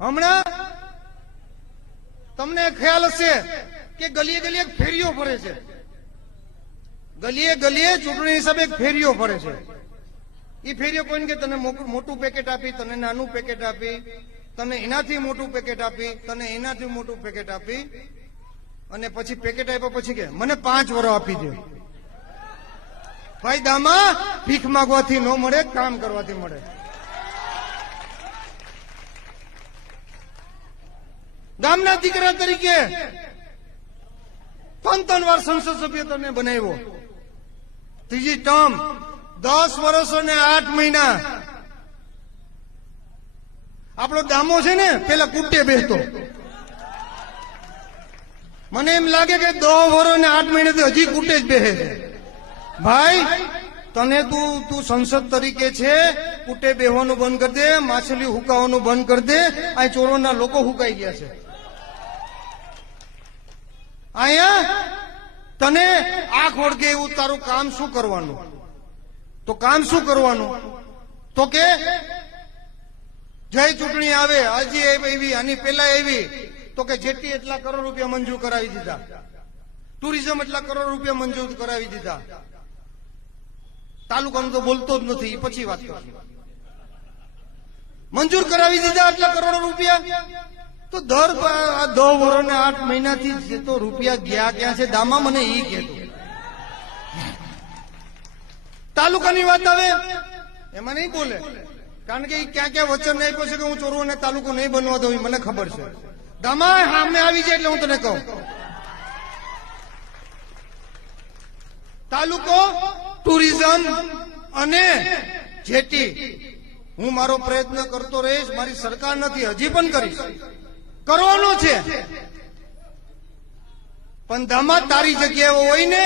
હમણાં તમને ખ્યાલ હશે કે ગલીએ ગલીએ ફેરીઓ ફરે છે, ગલીએ ગલીએ ચૂંટણી હિસાબે ફેરીઓ ફરે છે. એ ફેરીઓ કોઈને કે તને મોટું પેકેટ આપી, તને નાનું પેકેટ આપી, તને એનાથી મોટું પેકેટ આપી, તને એનાથી મોટું પેકેટ આપી, અને પછી પેકેટ આપ્યા પછી કે મને 5 વર્ષ આપી દે. ભાઈ દામા ભીખ માંગવાથી ન મળે, કામ કરવાથી મળે. ગામના દીકરા તરીકે 3 વાર સંસદ સભ્ય તને બનાવ્યો, ત્રીજી ટર્મ, 10 વર્ષ અને 8 મહિના. આપણો દામો છે ને પેલા કુટે બેસતો. મને એમ લાગે કે 10 વર્ષ અને 8 મહિનાથી હજી કુટે જ બેસે છે. ભાઈ તને તું સંસદ તરીકે છે, કુટે બેહવાનું બંધ કરી દે, માછલી હુકાવાનું બંધ કરી દે. આ ચોરોના લોકો હુકાઈ ગયા છે. અહીંયા તને આંખ ઓળગે એવું તારું કામ શું કરવાનું? તો કામ શું કરવાનું? તો કે જય ચૂંટણી આવે, હજી એવી, આની પેલા એવી, તો કે જેટલી એટલા કરોડ રૂપિયા મંજૂર કરાવી દીધા, ટુરિઝમ એટલા કરોડ રૂપિયા મંજૂર કરાવી દીધા. તાલુકાનું તો બોલતો જ નથી, પછી વાત કરશું. મંજૂર કરાવી દીધા એટલા કરોડો રૂપિયા. તો દર 10 વર્ષ ને 8 મહિનાથી તો રૂપિયા ગયા ક્યાં છે દામા? મને ઈ કહેતો. તાલુકાની વાત આવે એમાં નહીં બોલે, કારણ કે ક્યાં ક્યાં વચન આપ્યો છે કે હું ચોરોને તાલુકો નહીં બનવા દઉં, મને ખબર છે. દામા સામે આવી જાય એટલે હું તને કહું, તાલુકો, ટુરિઝમ અને જેટી હું મારો પ્રયત્ન કરતો રહીશ. મારી સરકાર નથી, હજી પણ કરીશ, કરવાનો છે. પણ દામા તારી જગ્યાએ હોય ને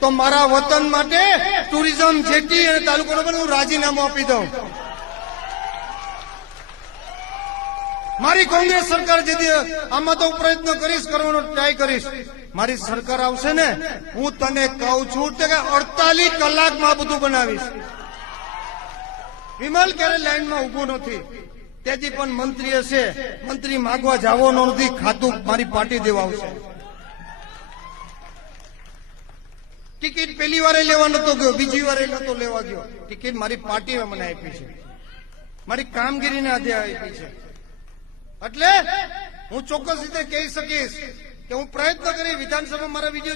તો મારા વતન માટે ટુરિઝમ, જેટી અને તાલુકાનો પણ હું રાજીનામું આપી દઉં. મારી કોંગ્રેસ સરકાર જેથી આમાં તો પ્રયત્ન કરીશ, કરવાનો ટ્રાય કરીશ. મારી સરકાર આવશે ને, હું તને કહું છું કે 48 કલાકમાં બધું બનાવીશ. વિમલ ક્યારે લાઈનમાં ઉભો નથી, તેથી પણ મંત્રી હશે, મંત્રી માગવા જવાનો નથી, ખાતું મારી પાર્ટી દેવા આવશે. ટિકિટ પહેલી વારે લેવા નતો ગયો, બીજી વારે નતો લેવા ગયો. ટિકિટ મારી પાર્ટીએ મને આપી છે, મારી કામગીરીને આધારે આપી છે. એટલે હું ચોક્કસ રીતે કહી શકીશ કે હું પ્રયત્ન કરી વિધાનસભા મારા વિજય